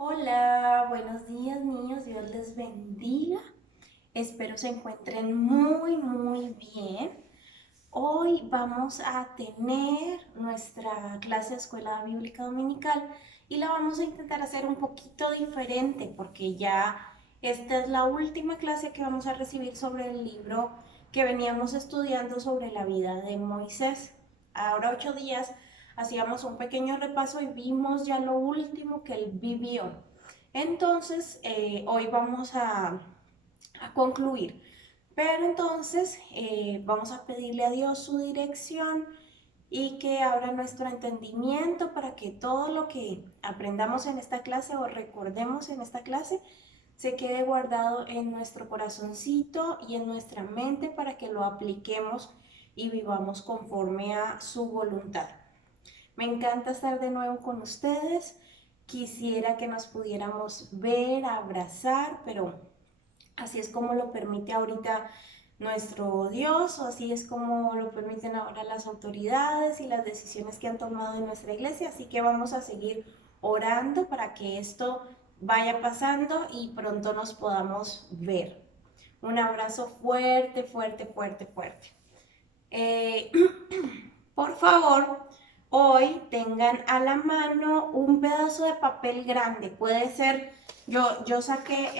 Hola, buenos días niños, Dios les bendiga. Espero se encuentren muy bien. Hoy vamos a tener nuestra clase de Escuela Bíblica Dominical y la vamos a intentar hacer un poquito diferente porque ya esta es la última clase que vamos a recibir sobre el libro que veníamos estudiando sobre la vida de Moisés. Ahora 8 días hacíamos un pequeño repaso y vimos ya lo último que él vivió. Entonces, hoy vamos a concluir. Pero entonces vamos a pedirle a Dios su dirección y que abra nuestro entendimiento para que todo lo que aprendamos en esta clase o recordemos en esta clase se quede guardado en nuestro corazoncito y en nuestra mente para que lo apliquemos y vivamos conforme a su voluntad. Me encanta estar de nuevo con ustedes. Quisiera que nos pudiéramos ver, abrazar, pero así es como lo permite ahorita nuestro Dios, o así es como lo permiten ahora las autoridades y las decisiones que han tomado en nuestra iglesia. Así que vamos a seguir orando para que esto vaya pasando y pronto nos podamos ver. Un abrazo fuerte. Eh, por favor, hoy tengan a la mano un pedazo de papel grande. Puede ser, yo saqué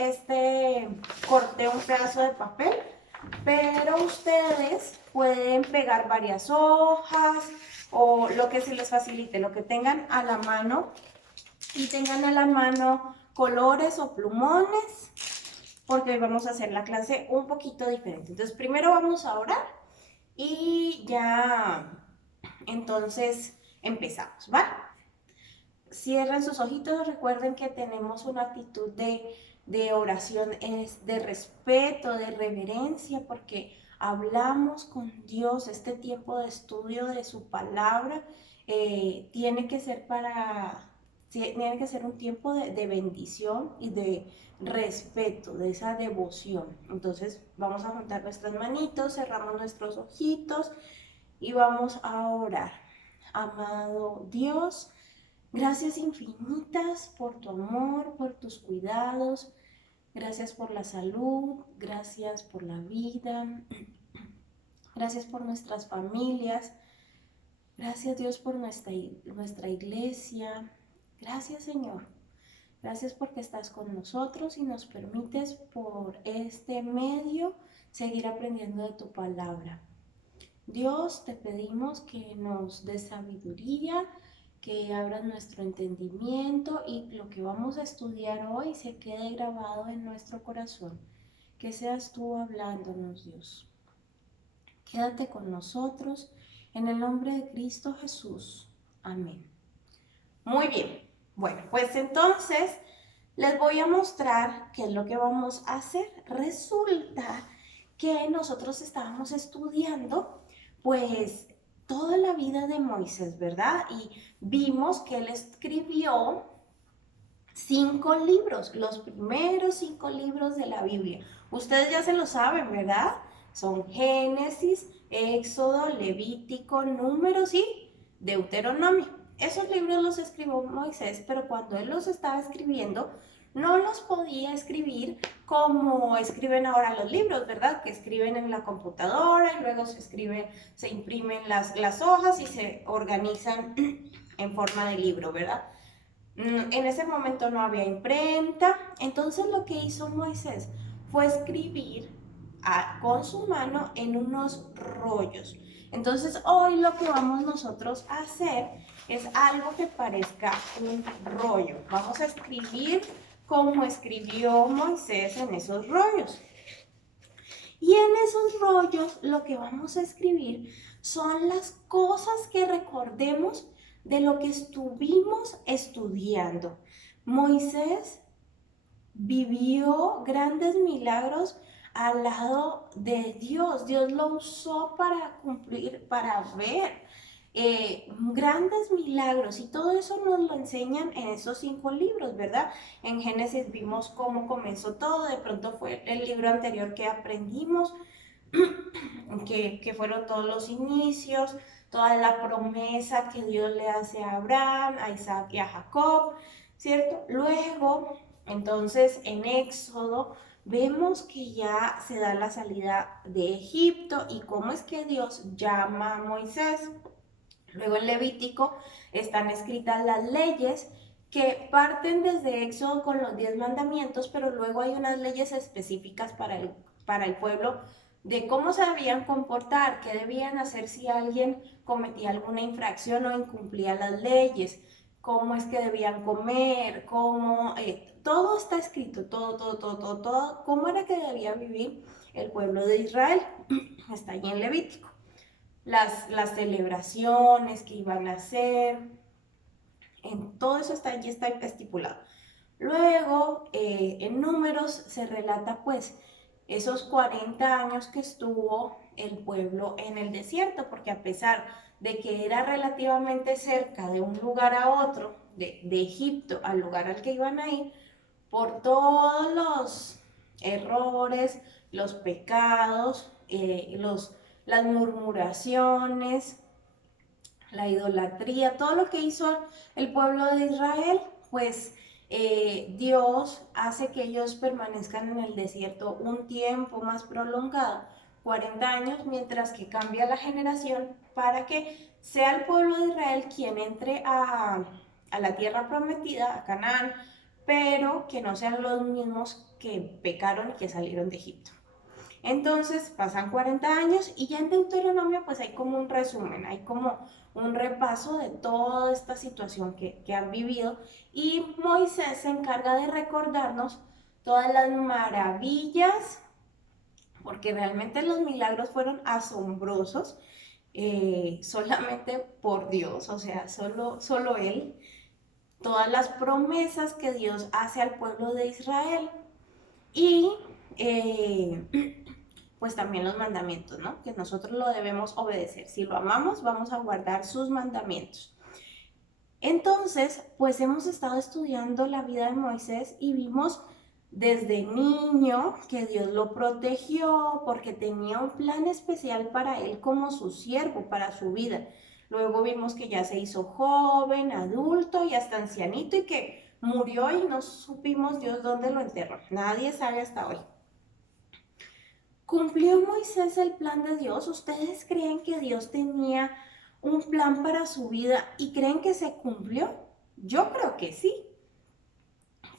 corté un pedazo de papel, pero ustedes pueden pegar varias hojas o lo que se les facilite, lo que tengan a la mano y tengan a la mano colores o plumones, porque hoy vamos a hacer la clase un poquito diferente. Entonces, primero vamos a orar y ya entonces empezamos, ¿vale? Cierren sus ojitos, recuerden que tenemos una actitud de oración, es de respeto, de reverencia, porque hablamos con Dios. Este tiempo de estudio de su palabra tiene que ser tiene que ser un tiempo de bendición y de respeto, de esa devoción. Entonces vamos a juntar nuestras manitos, cerramos nuestros ojitos y vamos a orar. Amado Dios, gracias infinitas por tu amor, por tus cuidados. Gracias por la salud, gracias por la vida, gracias por nuestras familias, gracias Dios por nuestra iglesia. Gracias Señor, gracias porque estás con nosotros y nos permites por este medio seguir aprendiendo de tu palabra. Dios, te pedimos que nos des sabiduría, que abras nuestro entendimiento y lo que vamos a estudiar hoy se quede grabado en nuestro corazón. Que seas tú hablándonos, Dios. Quédate con nosotros en el nombre de Cristo Jesús. Amén. Muy bien. Bueno, pues entonces les voy a mostrar qué es lo que vamos a hacer. Resulta que nosotros estábamos estudiando pues toda la vida de Moisés, ¿verdad? Y vimos que él escribió 5 libros, los primeros 5 libros de la Biblia. Ustedes ya se lo saben, ¿verdad? Son Génesis, Éxodo, Levítico, Números y Deuteronomio. Esos libros los escribió Moisés, pero cuando él los estaba escribiendo, no los podía escribir como escriben ahora los libros, ¿verdad? Que escriben en la computadora y luego se imprimen las hojas y se organizan en forma de libro, ¿verdad? En ese momento no había imprenta, entonces lo que hizo Moisés fue escribir con su mano en unos rollos. Entonces hoy lo que vamos nosotros a hacer es algo que parezca un rollo. Vamos a escribir como escribió Moisés en esos rollos. Y en esos rollos lo que vamos a escribir son las cosas que recordemos de lo que estuvimos estudiando. Moisés vivió grandes milagros al lado de Dios. Dios lo usó para cumplir, para ver grandes milagros, y todo eso nos lo enseñan en esos 5 libros, ¿verdad? En Génesis vimos cómo comenzó todo, de pronto fue el libro anterior que aprendimos, que fueron todos los inicios, toda la promesa que Dios le hace a Abraham, a Isaac y a Jacob. ¿cierto? Luego, entonces, en Éxodo, vemos que ya se da la salida de Egipto y cómo es que Dios llama a Moisés. Luego en Levítico están escritas las leyes que parten desde Éxodo con los 10 mandamientos, pero luego hay unas leyes específicas para el pueblo de cómo se debían comportar, qué debían hacer si alguien cometía alguna infracción o incumplía las leyes, cómo es que debían comer, cómo, todo está escrito, todo, cómo era que debía vivir el pueblo de Israel, está allí en Levítico. Las celebraciones que iban a hacer, en todo eso está allí, está estipulado. Luego, en Números se relata pues esos 40 años que estuvo el pueblo en el desierto, porque a pesar de que era relativamente cerca de un lugar a otro, de Egipto al lugar al que iban a ir, por todos los errores, los pecados, las murmuraciones, la idolatría, todo lo que hizo el pueblo de Israel, pues Dios hace que ellos permanezcan en el desierto un tiempo más prolongado, 40 años, mientras que cambia la generación para que sea el pueblo de Israel quien entre a la tierra prometida, a Canaán, pero que no sean los mismos que pecaron y que salieron de Egipto. Entonces pasan 40 años y ya en Deuteronomio pues hay como un resumen, hay como un repaso de toda esta situación que han vivido y Moisés se encarga de recordarnos todas las maravillas, porque realmente los milagros fueron asombrosos, solamente por Dios, o sea, solo Él, todas las promesas que Dios hace al pueblo de Israel y pues también los mandamientos, ¿no? Que nosotros lo debemos obedecer. Si lo amamos, vamos a guardar sus mandamientos. Entonces, pues hemos estado estudiando la vida de Moisés y vimos desde niño que Dios lo protegió porque tenía un plan especial para él como su siervo, para su vida. Luego vimos que ya se hizo joven, adulto y hasta ancianito y que murió y no supimos Dios dónde lo enterró. Nadie sabe hasta hoy. ¿Cumplió Moisés el plan de Dios? ¿Ustedes creen que Dios tenía un plan para su vida y creen que se cumplió? Yo creo que sí.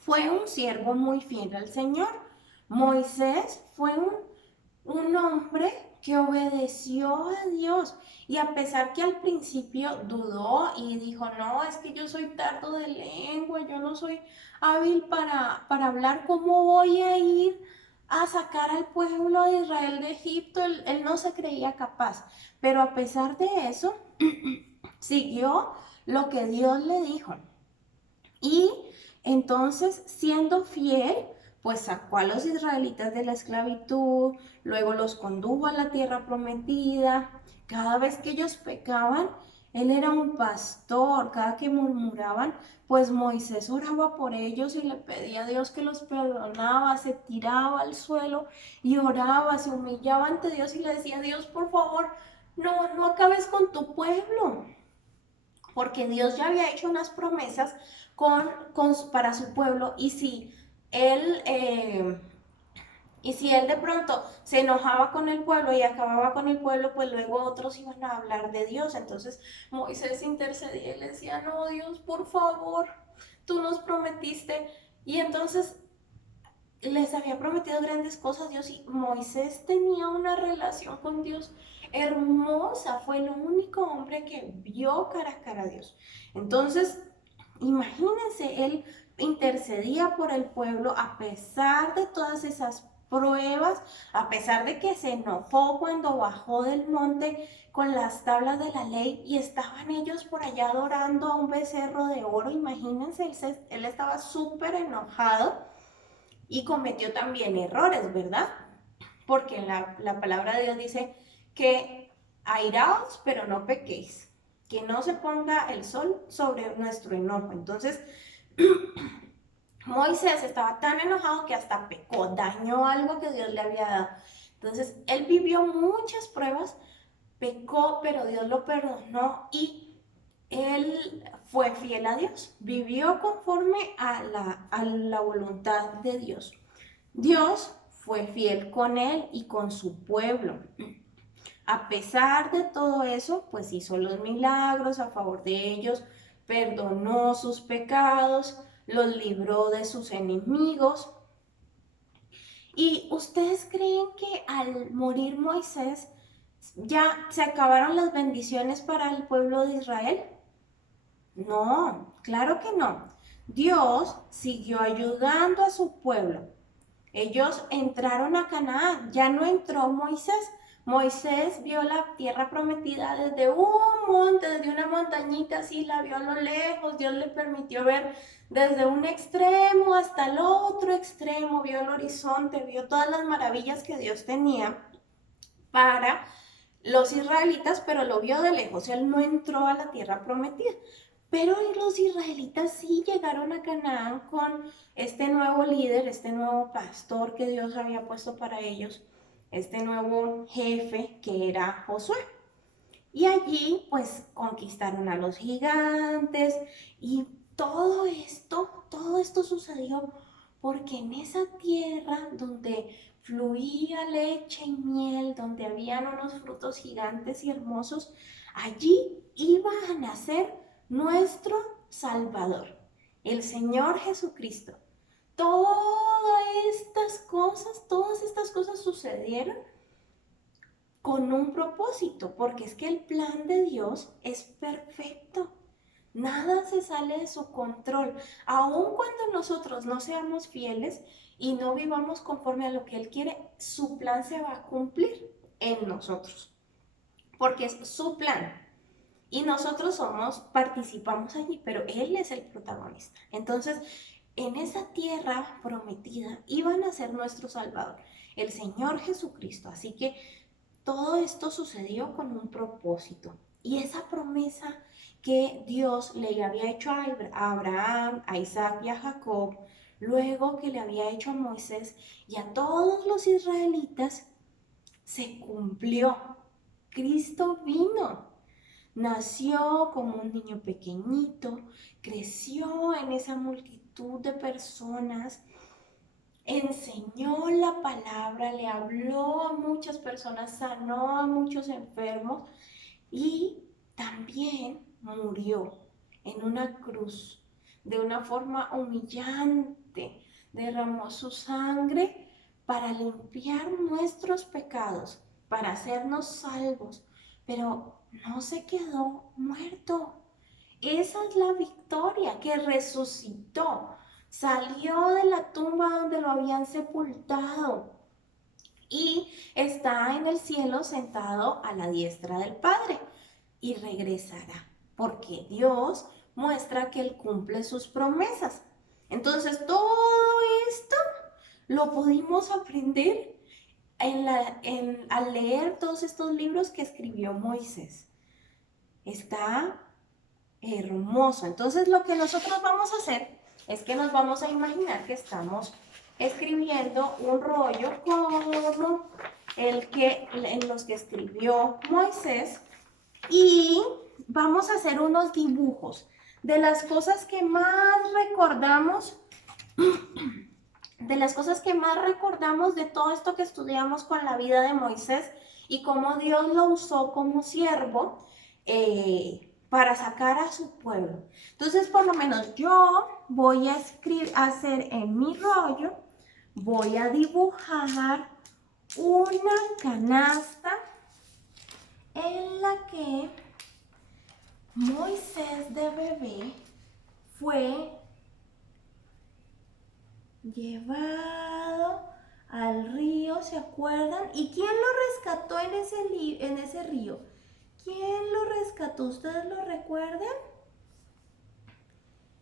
Fue un siervo muy fiel al Señor. Moisés fue un hombre que obedeció a Dios y a pesar que al principio dudó y dijo, no, es que yo soy tardo de lengua, yo no soy hábil para hablar, ¿cómo voy a ir a sacar al pueblo de Israel de Egipto? Él no se creía capaz, pero a pesar de eso, siguió lo que Dios le dijo. Y entonces, siendo fiel, pues sacó a los israelitas de la esclavitud, luego los condujo a la tierra prometida. Cada vez que ellos pecaban, él era un pastor. Cada que murmuraban, pues Moisés oraba por ellos y le pedía a Dios que los perdonaba, se tiraba al suelo y oraba, se humillaba ante Dios y le decía, Dios, por favor, no acabes con tu pueblo, porque Dios ya había hecho unas promesas para su pueblo él, eh, y si él de pronto se enojaba con el pueblo y acababa con el pueblo, pues luego otros iban a hablar de Dios. Entonces Moisés intercedía y le decía, no, Dios, por favor, tú nos prometiste. Y entonces les había prometido grandes cosas a Dios y Moisés tenía una relación con Dios hermosa, fue el único hombre que vio cara a cara a Dios. Entonces, imagínense, él intercedía por el pueblo a pesar de todas esas pruebas, a pesar de que se enojó cuando bajó del monte con las tablas de la ley y estaban ellos por allá adorando a un becerro de oro. Imagínense, él estaba súper enojado y cometió también errores, ¿verdad? Porque la palabra de Dios dice que airaos, pero no pequéis, que no se ponga el sol sobre nuestro enojo. Entonces, Moisés estaba tan enojado que hasta pecó, dañó algo que Dios le había dado. Entonces, él vivió muchas pruebas, pecó, pero Dios lo perdonó y él fue fiel a Dios, vivió conforme a la voluntad de Dios. Dios fue fiel con él y con su pueblo. A pesar de todo eso, pues hizo los milagros a favor de ellos, perdonó sus pecados, los libró de sus enemigos. ¿Y ustedes creen que al morir Moisés ya se acabaron las bendiciones para el pueblo de Israel? No, claro que no. Dios siguió ayudando a su pueblo. Ellos entraron a Canaán, ya no entró Moisés. Moisés vio la tierra prometida desde un monte, desde una montañita así, la vio a lo lejos. Dios le permitió ver desde un extremo hasta el otro extremo, vio el horizonte, vio todas las maravillas que Dios tenía para los israelitas, pero lo vio de lejos. Él no entró a la tierra prometida. Pero los israelitas sí llegaron a Canaán con este nuevo líder, este nuevo pastor que Dios había puesto para ellos, este nuevo jefe que era Josué. Y allí pues conquistaron a los gigantes y todo esto sucedió porque en esa tierra donde fluía leche y miel, donde habían unos frutos gigantes y hermosos, allí iba a nacer nuestro Salvador, el Señor Jesucristo. Todas estas cosas sucedieron con un propósito, porque es que el plan de Dios es perfecto. Nada se sale de su control. Aun cuando nosotros no seamos fieles y no vivamos conforme a lo que Él quiere, su plan se va a cumplir en nosotros, porque es su plan. Y nosotros participamos allí, pero Él es el protagonista. Entonces, en esa tierra prometida iban a ser nuestro Salvador, el Señor Jesucristo. Así que todo esto sucedió con un propósito. Y esa promesa que Dios le había hecho a Abraham, a Isaac y a Jacob, luego que le había hecho a Moisés y a todos los israelitas, se cumplió. Cristo vino. Nació como un niño pequeñito, creció en esa multitud de personas, enseñó la palabra, le habló a muchas personas, sanó a muchos enfermos y también murió en una cruz de una forma humillante. Derramó su sangre para limpiar nuestros pecados, para hacernos salvos, pero no se quedó muerto. Esa es la victoria, que resucitó. Salió de la tumba donde lo habían sepultado y está en el cielo sentado a la diestra del Padre y regresará, porque Dios muestra que Él cumple sus promesas. Entonces, todo esto lo pudimos aprender al leer todos estos libros que escribió Moisés. Está hermoso. Entonces, lo que nosotros vamos a hacer es que nos vamos a imaginar que estamos escribiendo un rollo como en los que escribió Moisés, y vamos a hacer unos dibujos de las cosas que más recordamos, de todo esto que estudiamos con la vida de Moisés y cómo Dios lo usó como siervo para sacar a su pueblo. Entonces, por lo menos yo voy a hacer en mi rollo, voy a dibujar una canasta en la que Moisés de bebé fue llevado al río, ¿se acuerdan? ¿Y quién lo rescató en ese río? ¿Quién lo rescató? ¿Ustedes lo recuerdan?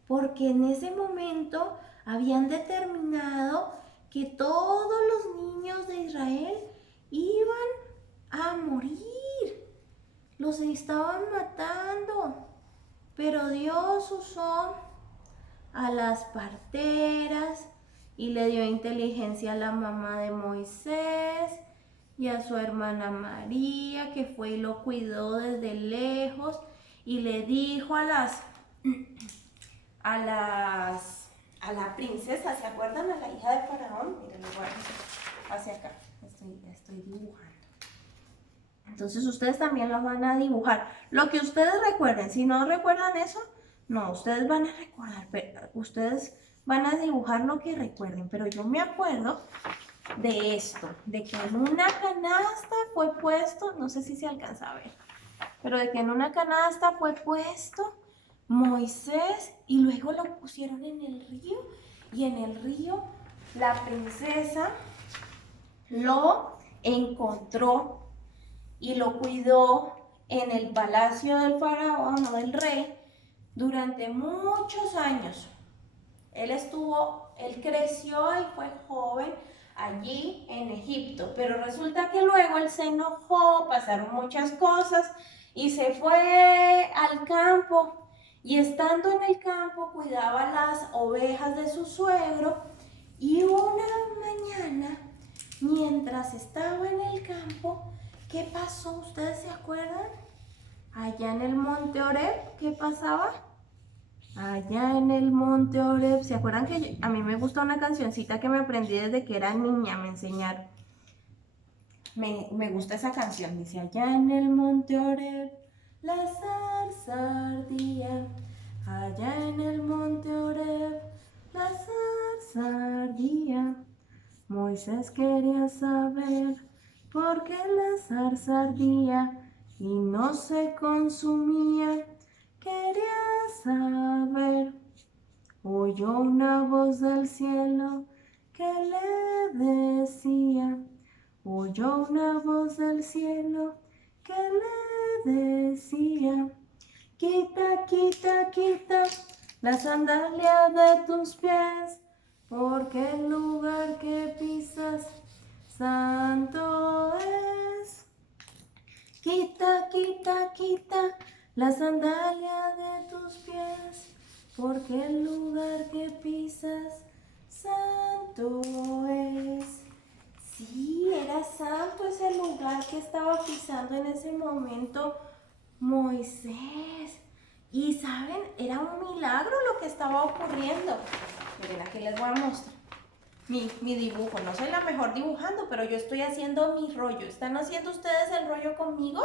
Porque en ese momento habían determinado que todos los niños de Israel iban a morir. Los estaban matando. Pero Dios usó a las parteras y le dio inteligencia a la mamá de Moisés y a su hermana María, que fue y lo cuidó desde lejos. y le dijo a la princesa, ¿se acuerdan? A la hija de Faraón. Miren, lo voy a hacer hacia acá. Estoy dibujando. Entonces ustedes también lo van a dibujar. Lo que ustedes recuerden, si no recuerdan eso, no, ustedes van a recordar, ustedes van a dibujar lo que recuerden. Pero yo me acuerdo de esto, de que en una canasta fue puesto, no sé si se alcanza a ver, pero de que en una canasta fue puesto Moisés y luego lo pusieron en el río y en el río la princesa lo encontró y lo cuidó en el palacio del faraón o del rey durante muchos años. Él creció y fue joven allí en Egipto, pero resulta que luego él se enojó, pasaron muchas cosas y se fue al campo y estando en el campo cuidaba las ovejas de su suegro y una mañana mientras estaba en el campo, ¿qué pasó? ¿Ustedes se acuerdan? Allá en el monte Oreb, ¿qué pasaba? Allá en el monte Oreb, ¿se acuerdan que a mí me gusta una cancioncita que me aprendí desde que era niña? Me enseñaron. Me gusta esa canción, dice, allá en el monte Oreb, la zarza ardía. Allá en el monte Oreb, la zarza ardía. Moisés quería saber por qué la zarza ardía y no se consumía. Quería saber. Oyó una voz del cielo que le decía. Oyó una voz del cielo que le decía. Quita, quita, quita la sandalia de tus pies, porque el lugar que pisas santo es. Quita, quita, quita la sandalia de tus pies, porque el lugar que pisas santo es. Sí, era santo ese lugar que estaba pisando en ese momento Moisés. Y saben, era un milagro lo que estaba ocurriendo. Miren, aquí les voy a mostrar mi dibujo. No soy la mejor dibujando, pero yo estoy haciendo mi rollo. ¿Están haciendo ustedes el rollo conmigo?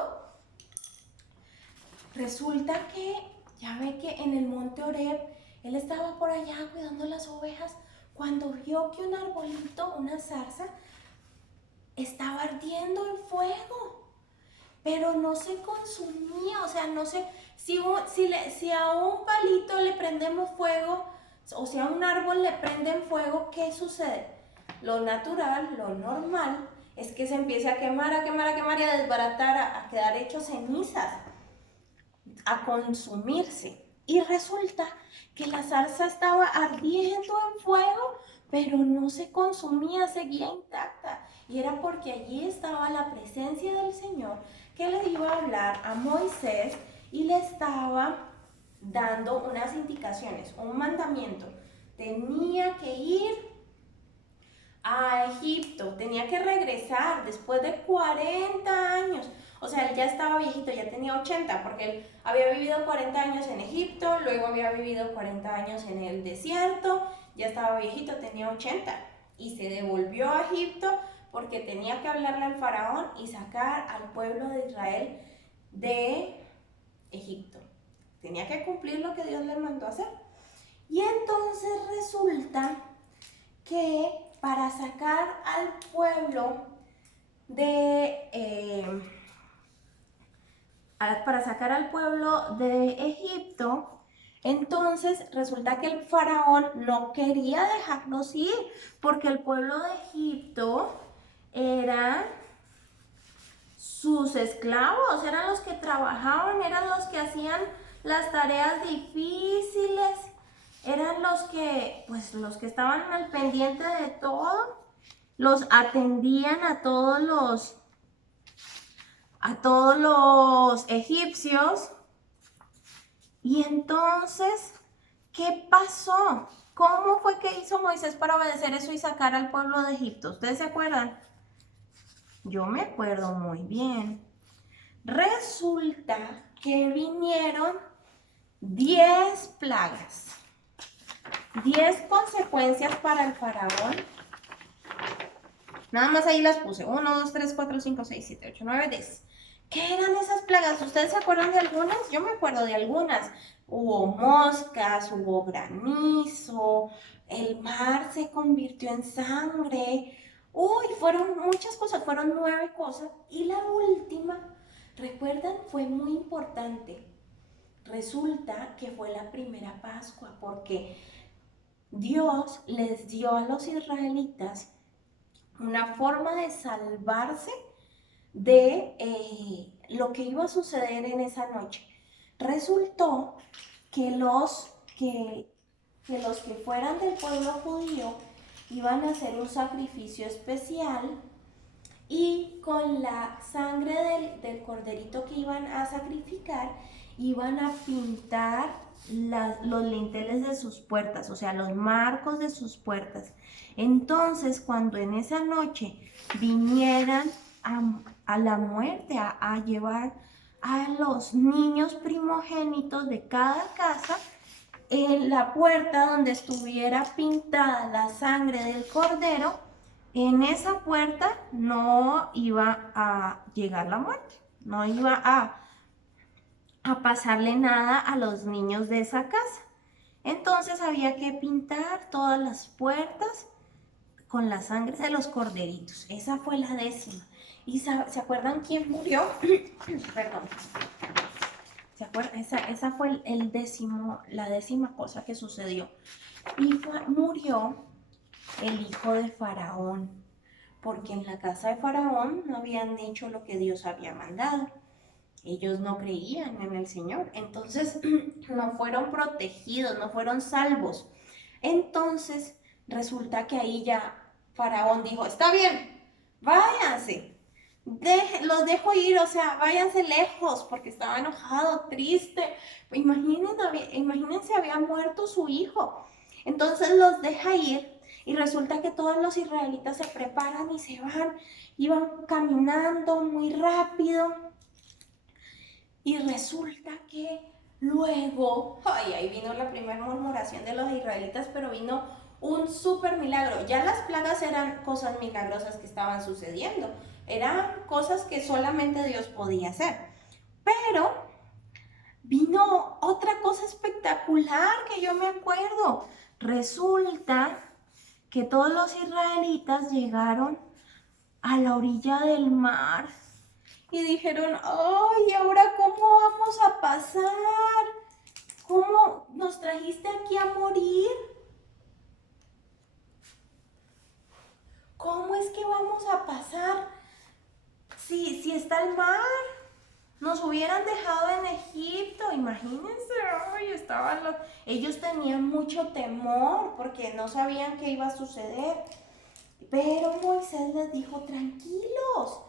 Resulta que, ya ve que en el monte Oreb, él estaba por allá cuidando las ovejas cuando vio que un arbolito, una zarza, estaba ardiendo en fuego, pero no se consumía. O sea, no sé, si a un palito le prendemos fuego, o si a un árbol le prenden fuego, ¿qué sucede? Lo natural, lo normal, es que se empiece a quemar, a quemar, a quemar y a desbaratar, a quedar hecho cenizas, a consumirse. Y resulta que la zarza estaba ardiendo en fuego, pero no se consumía, seguía intacta. Y era porque allí estaba la presencia del Señor que le iba a hablar a Moisés y le estaba dando unas indicaciones, un mandamiento. Tenía que ir a Egipto, tenía que regresar después de 40 años. O sea, él ya estaba viejito, ya tenía 80, porque él había vivido 40 años en Egipto, luego había vivido 40 años en el desierto, ya estaba viejito, tenía 80. Y se devolvió a Egipto porque tenía que hablarle al faraón y sacar al pueblo de Israel de Egipto. Tenía que cumplir lo que Dios le mandó a hacer. Y entonces resulta que para sacar al pueblo de Egipto, entonces resulta que el faraón no quería dejarlos ir, porque el pueblo de Egipto eran sus esclavos, eran los que trabajaban, eran los que hacían las tareas difíciles, eran los que estaban al pendiente de todo, los atendían a todos los egipcios. Y entonces, ¿qué pasó? ¿Cómo fue que hizo Moisés para obedecer eso y sacar al pueblo de Egipto? ¿Ustedes se acuerdan? Yo me acuerdo muy bien. Resulta que vinieron 10 plagas, 10 consecuencias para el faraón. Nada más ahí las puse, 1, 2, 3, 4, 5, 6, 7, 8, 9, 10. ¿Qué eran esas plagas? ¿Ustedes se acuerdan de algunas? Yo me acuerdo de algunas. Hubo moscas, hubo granizo, el mar se convirtió en sangre. Uy, fueron muchas cosas, fueron 9 cosas. Y la última, ¿recuerdan? Fue muy importante. Resulta que fue la primera Pascua porque Dios les dio a los israelitas una forma de salvarse de lo que iba a suceder en esa noche. Resultó que los que fueran del pueblo judío iban a hacer un sacrificio especial y con la sangre del corderito que iban a sacrificar iban a pintar los linteles de sus puertas, o sea, los marcos de sus puertas. Entonces, cuando en esa noche vinieran a la muerte, a llevar a los niños primogénitos de cada casa, en la puerta donde estuviera pintada la sangre del cordero, en esa puerta no iba a llegar la muerte, no iba a pasarle nada a los niños de esa casa. Entonces había que pintar todas las puertas con la sangre de los corderitos. Esa fue la 10ª. ¿Y se acuerdan quién murió? Perdón. ¿Se acuerdan? Esa fue la 10ª cosa que sucedió. Y murió el hijo de Faraón, porque en la casa de Faraón no habían dicho lo que Dios había mandado. Ellos no creían en el Señor, entonces no fueron protegidos, no fueron salvos. Entonces resulta que ahí ya Faraón dijo, está bien, váyanse, los dejo ir, o sea, váyanse lejos, porque estaba enojado, triste. Imagínense, había muerto su hijo. Entonces los deja ir y resulta que todos los israelitas se preparan y se van, iban caminando muy rápido. Y resulta que luego, ahí vino la primera murmuración de los israelitas, pero vino un súper milagro. Ya las plagas eran cosas milagrosas que estaban sucediendo, eran cosas que solamente Dios podía hacer. Pero vino otra cosa espectacular que yo me acuerdo. Resulta que todos los israelitas llegaron a la orilla del mar y dijeron, ay, ¿ahora cómo vamos a pasar? ¿Cómo nos trajiste aquí a morir? ¿Cómo es que vamos a pasar si está el mar? Nos hubieran dejado en Egipto, imagínense, ay, ellos tenían mucho temor porque no sabían qué iba a suceder. Pero Moisés les dijo, tranquilos,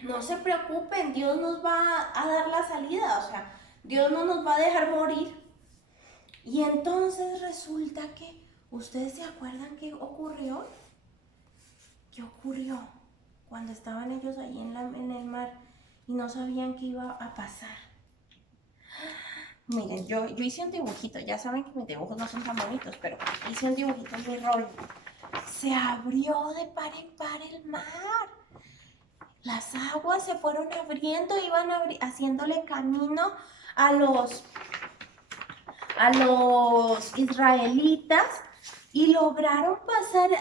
no se preocupen, Dios nos va a dar la salida, o sea, Dios no nos va a dejar morir. Y entonces resulta que, ¿ustedes se acuerdan qué ocurrió? ¿Qué ocurrió cuando estaban ellos ahí en el mar y no sabían qué iba a pasar? Miren, yo hice un dibujito, ya saben que mis dibujos no son tan bonitos, pero hice un dibujito en mi rollo. Se abrió de par en par el mar. Las aguas se fueron abriendo, iban haciéndole camino a los israelitas y lograron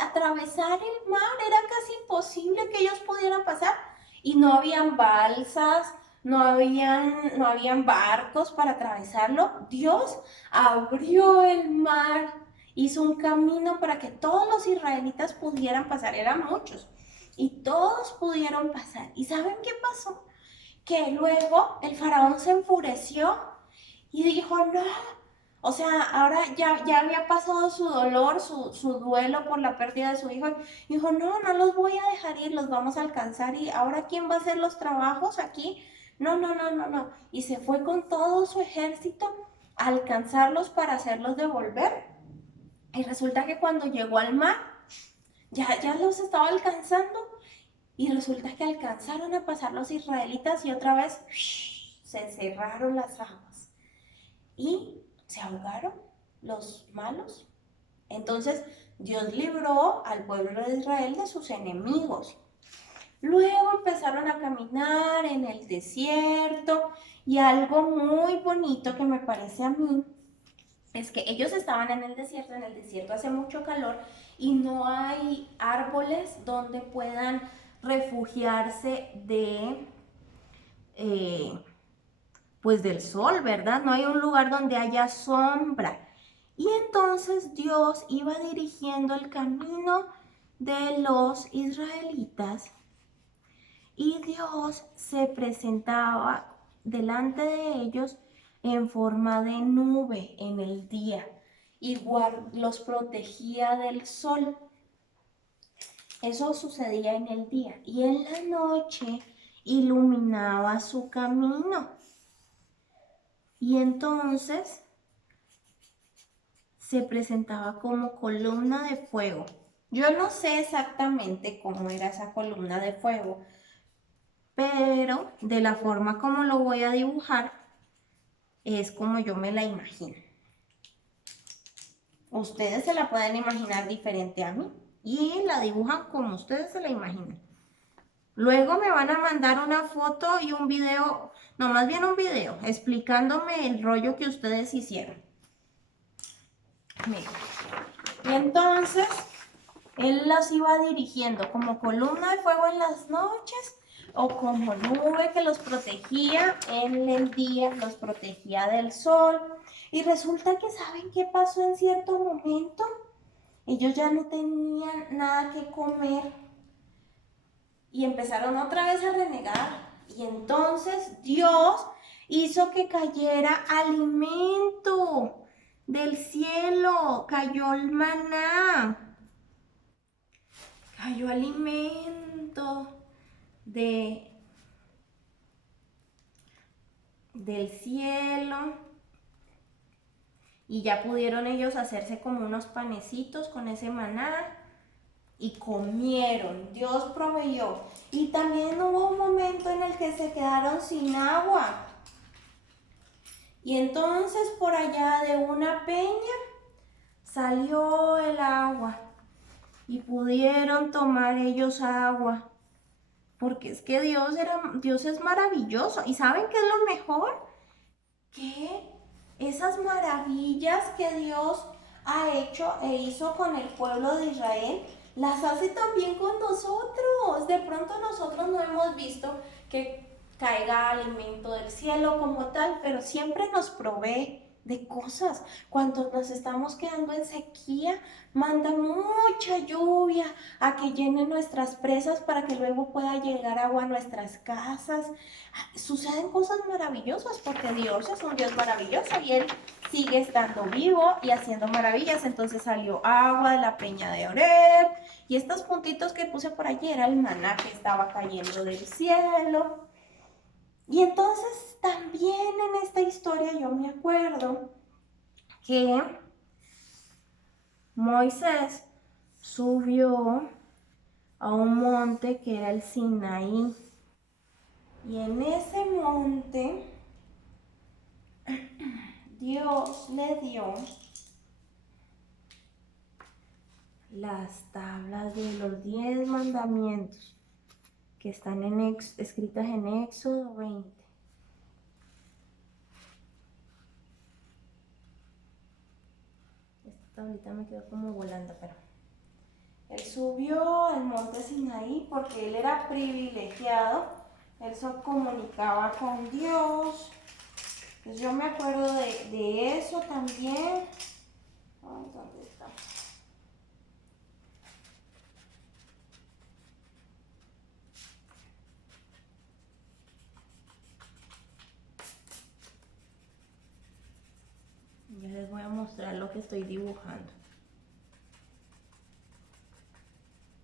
atravesar el mar. Era casi imposible que ellos pudieran pasar y no habían balsas, no habían barcos para atravesarlo. Dios abrió el mar, hizo un camino para que todos los israelitas pudieran pasar, eran muchos. Y todos pudieron pasar. ¿Y saben qué pasó? Que luego el faraón se enfureció y dijo, no, o sea, ahora ya había pasado su dolor, su duelo por la pérdida de su hijo. Y dijo, no los voy a dejar ir, los vamos a alcanzar. ¿Y ahora quién va a hacer los trabajos aquí? No. Y se fue con todo su ejército a alcanzarlos para hacerlos devolver. Y resulta que cuando llegó al mar, ya los estaba alcanzando y resulta que alcanzaron a pasar los israelitas y otra vez se cerraron las aguas y se ahogaron los malos. Entonces Dios libró al pueblo de Israel de sus enemigos. Luego empezaron a caminar en el desierto y algo muy bonito que me parece a mí es que ellos estaban en el desierto hace mucho calor y no hay árboles donde puedan refugiarse pues del sol, ¿verdad? No hay un lugar donde haya sombra. Y entonces Dios iba dirigiendo el camino de los israelitas y Dios se presentaba delante de ellos en forma de nube en el día y los protegía del sol. Eso sucedía en el día y en la noche iluminaba su camino. Y entonces se presentaba como columna de fuego. Yo no sé exactamente cómo era esa columna de fuego, pero de la forma como lo voy a dibujar es como yo me la imagino. Ustedes se la pueden imaginar diferente a mí y la dibujan como ustedes se la imaginan. Luego me van a mandar una foto y un video, no, más bien un video, explicándome el rollo que ustedes hicieron. Miren. Y entonces él las iba dirigiendo como columna de fuego en las noches o como nube que los protegía en el día, los protegía del sol. Y resulta que ¿saben qué pasó en cierto momento? Ellos ya no tenían nada que comer y empezaron otra vez a renegar. Y entonces Dios hizo que cayera alimento del cielo, cayó el maná, cayó alimento del cielo y ya pudieron ellos hacerse como unos panecitos con ese maná y comieron. Dios proveyó. Y también hubo un momento en el que se quedaron sin agua. Y entonces por allá de una peña salió el agua y pudieron tomar ellos agua. Porque es que Dios es maravilloso. ¿Y saben qué es lo mejor? Que esas maravillas que Dios ha hecho e hizo con el pueblo de Israel, las hace también con nosotros. De pronto nosotros no hemos visto que caiga alimento del cielo como tal, pero siempre nos provee de cosas. Cuando nos estamos quedando en sequía, manda mucha lluvia a que llene nuestras presas para que luego pueda llegar agua a nuestras casas. Suceden cosas maravillosas porque Dios es un Dios maravilloso y Él sigue estando vivo y haciendo maravillas. Entonces salió agua de la peña de Oreb y estos puntitos que puse por allí era el maná que estaba cayendo del cielo. Y entonces también en esta historia yo me acuerdo que Moisés subió a un monte que era el Sinaí. Y en ese monte Dios le dio las tablas de los 10 mandamientos que están escritas en Éxodo 20. Esta tablita me quedó como volando, pero él subió al monte Sinaí porque él era privilegiado, él se comunicaba con Dios. Entonces yo me acuerdo de eso también. Ay, ¿dónde está? Ya les voy a mostrar lo que estoy dibujando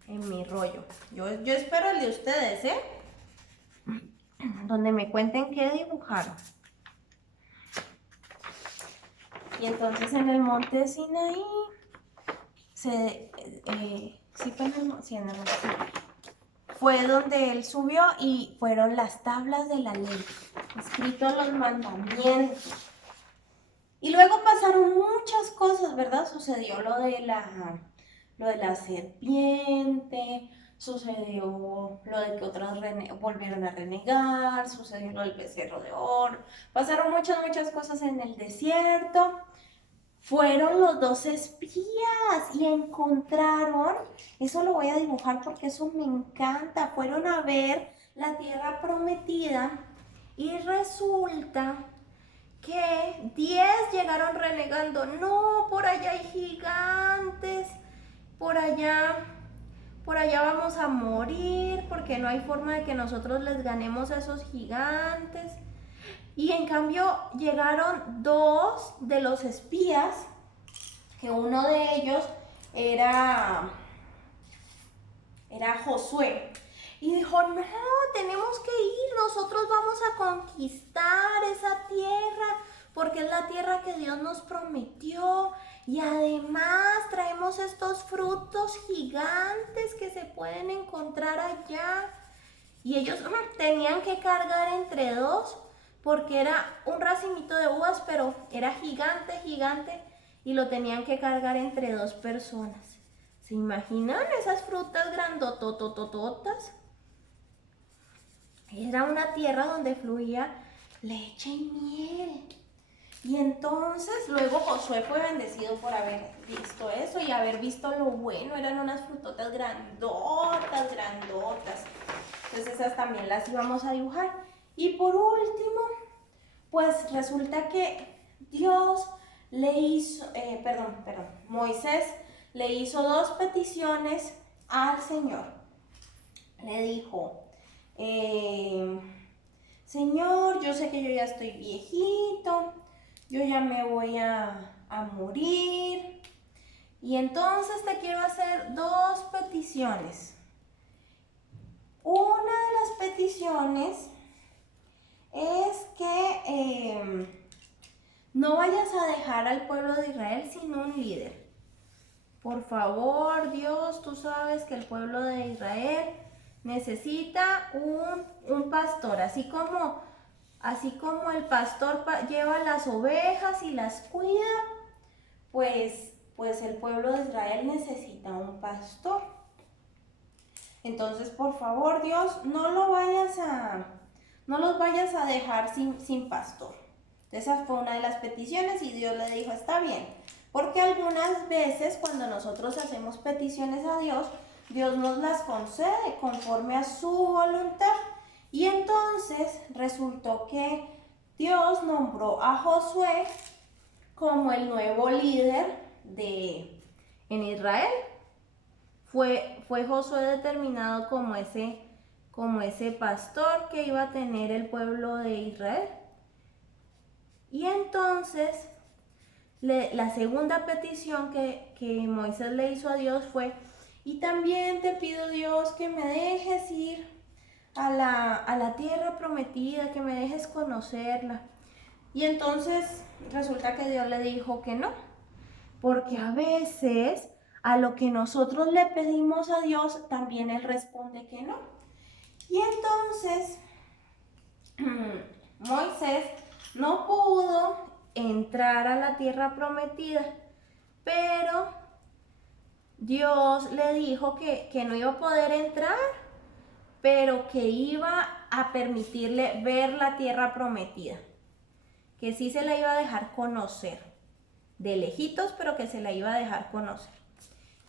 en mi rollo. Yo espero el de ustedes, ¿eh? Donde me cuenten qué dibujaron. Y entonces en el monte Sinaí fue donde él subió y fueron las tablas de la ley. escritos los mandamientos. Y luego pasaron muchas cosas, ¿verdad? Sucedió lo de la serpiente, sucedió lo de que otras volvieron a renegar, sucedió lo del becerro de oro, pasaron muchas cosas en el desierto. Fueron los dos espías y encontraron, eso lo voy a dibujar porque eso me encanta, fueron a ver la tierra prometida y resulta que 10 llegaron renegando, no, por allá hay gigantes, por allá vamos a morir porque no hay forma de que nosotros les ganemos a esos gigantes. Y en cambio llegaron 2 de los espías, que uno de ellos era Josué. Y dijo, no, tenemos que ir, nosotros vamos a conquistar esa tierra, porque es la tierra que Dios nos prometió. Y además traemos estos frutos gigantes que se pueden encontrar allá. Y ellos tenían que cargar entre 2, porque era un racimito de uvas, pero era gigante, y lo tenían que cargar entre 2 personas. ¿Se imaginan esas frutas grandotototototas? Era una tierra donde fluía leche y miel. Y entonces luego Josué fue bendecido por haber visto eso y haber visto lo bueno. Eran unas frutotas grandotas. Entonces esas también las íbamos a dibujar. Y por último, pues resulta que Dios le hizo, Moisés le hizo 2 peticiones al Señor. Le dijo, Señor, yo sé que yo ya estoy viejito, yo ya me voy a morir, y entonces te quiero hacer 2 peticiones. Una de las peticiones es que no vayas a dejar al pueblo de Israel sin un líder. Por favor, Dios, tú sabes que el pueblo de Israel necesita un pastor, así como el pastor lleva las ovejas y las cuida, pues el pueblo de Israel necesita un pastor. Entonces, por favor, Dios, no los vayas a dejar sin pastor. Esa fue una de las peticiones y Dios le dijo, está bien, porque algunas veces cuando nosotros hacemos peticiones a Dios, Dios nos las concede conforme a su voluntad. Y entonces resultó que Dios nombró a Josué como el nuevo líder en Israel. Fue Josué determinado como ese pastor que iba a tener el pueblo de Israel. Y entonces la segunda petición que Moisés le hizo a Dios fue, y también te pido, Dios, que me dejes ir a la tierra prometida, que me dejes conocerla. Y entonces resulta que Dios le dijo que no, porque a veces a lo que nosotros le pedimos a Dios, también Él responde que no. Y entonces Moisés no pudo entrar a la tierra prometida, pero Dios le dijo que no iba a poder entrar, pero que iba a permitirle ver la tierra prometida, que sí se la iba a dejar conocer, de lejitos, pero que se la iba a dejar conocer.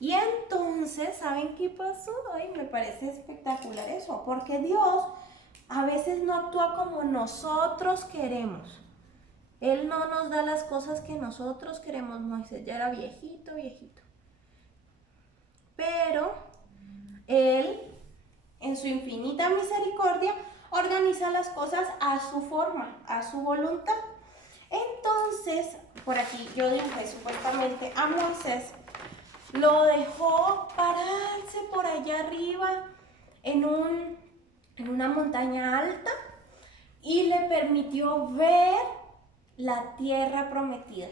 Y entonces, ¿saben qué pasó? Ay, me parece espectacular eso, porque Dios a veces no actúa como nosotros queremos. Él no nos da las cosas que nosotros queremos. Moisés ya era viejito. Pero Él, en su infinita misericordia, organiza las cosas a su forma, a su voluntad. Entonces, por aquí yo dibujé supuestamente a Moisés, lo dejó pararse por allá arriba en una montaña alta y le permitió ver la tierra prometida.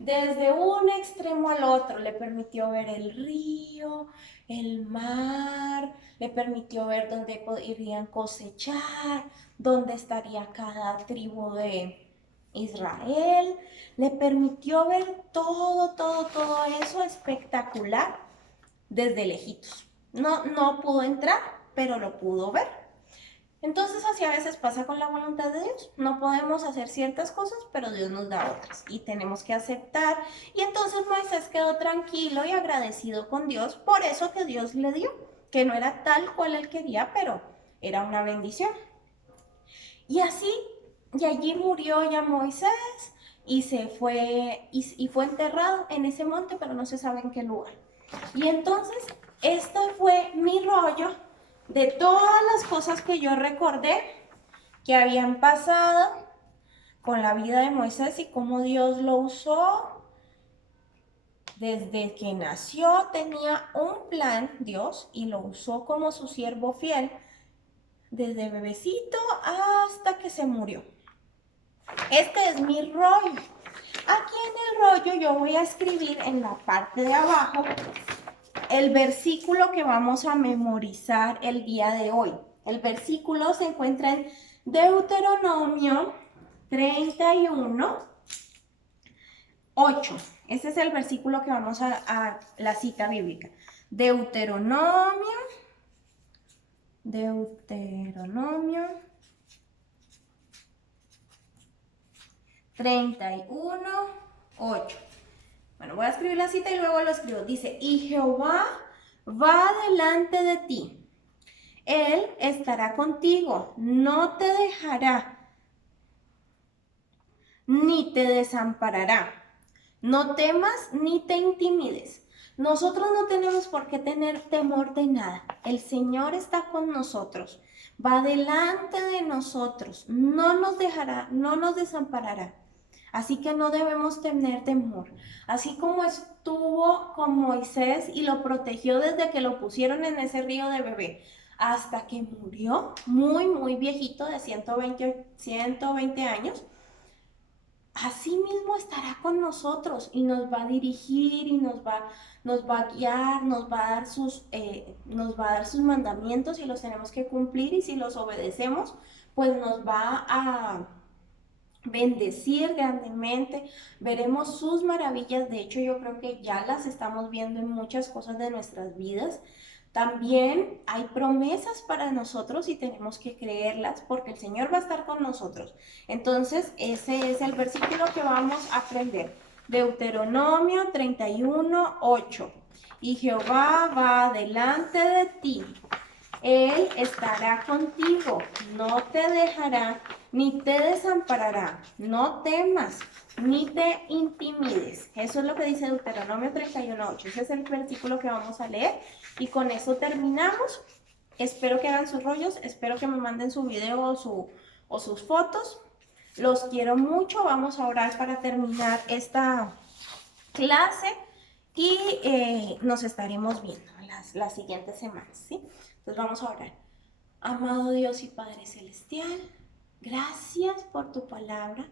desde un extremo al otro. Le permitió ver el río, el mar, le permitió ver dónde irían cosechar, dónde estaría cada tribu de Israel. Le permitió ver todo eso espectacular desde lejitos. No pudo entrar, pero lo pudo ver. Entonces así a veces pasa con la voluntad de Dios. No podemos hacer ciertas cosas, pero Dios nos da otras y tenemos que aceptar. Y entonces Moisés quedó tranquilo y agradecido con Dios por eso que Dios le dio, que no era tal cual él quería, pero era una bendición. Y así, y allí murió ya Moisés y se fue, y fue enterrado en ese monte, pero no se sabe en qué lugar. Y entonces, este fue mi rollo de todas las cosas que yo recordé que habían pasado con la vida de Moisés y cómo Dios lo usó. Desde que nació tenía un plan Dios y lo usó como su siervo fiel desde bebecito hasta que se murió. Este es mi rollo. Aquí en el rollo yo voy a escribir en la parte de abajo el versículo que vamos a memorizar el día de hoy. El versículo se encuentra en Deuteronomio 31, 8. Este es el versículo que vamos a la cita bíblica. Deuteronomio 31, 8. Bueno, voy a escribir la cita y luego lo escribo. Dice, y Jehová va delante de ti. Él estará contigo, no te dejará, ni te desamparará. No temas ni te intimides. Nosotros no tenemos por qué tener temor de nada. El Señor está con nosotros. Va delante de nosotros. No nos dejará, no nos desamparará. Así que no debemos tener temor. Así como estuvo con Moisés y lo protegió desde que lo pusieron en ese río de bebé hasta que murió, muy viejito, de 120 años, así mismo estará con nosotros y nos va a dirigir y nos va a guiar, nos va a dar sus mandamientos y los tenemos que cumplir, y si los obedecemos, pues nos va a bendecir grandemente, veremos sus maravillas. De hecho, yo creo que ya las estamos viendo en muchas cosas de nuestras vidas. También hay promesas para nosotros y tenemos que creerlas porque el Señor va a estar con nosotros. Entonces, ese es el versículo que vamos a aprender. Deuteronomio 31, 8. Y Jehová va delante de ti. Él estará contigo, no te dejará ni te desamparará. No temas ni te intimides. Eso es lo que dice Deuteronomio 31:8. Ese es el versículo que vamos a leer y con eso terminamos. Espero que hagan sus rollos, espero que me manden su video o sus fotos. Los quiero mucho. Vamos a orar para terminar esta clase y nos estaremos viendo las siguientes semanas, ¿sí? Entonces vamos a orar. Amado Dios y Padre Celestial, gracias por tu palabra,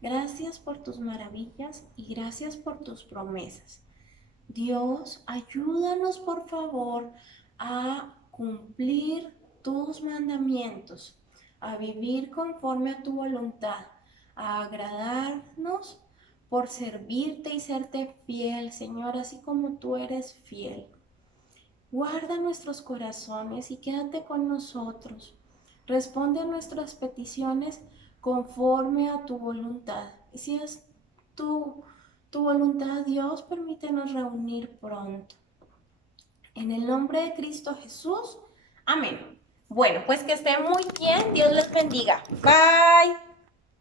gracias por tus maravillas y gracias por tus promesas. Dios, ayúdanos por favor a cumplir tus mandamientos, a vivir conforme a tu voluntad, a agradarnos por servirte y serte fiel, Señor, así como tú eres fiel. Guarda nuestros corazones y quédate con nosotros. Responde a nuestras peticiones conforme a tu voluntad. Y si es tu voluntad, Dios, permítenos reunir pronto. En el nombre de Cristo Jesús. Amén. Bueno, pues que estén muy bien. Dios les bendiga. Bye.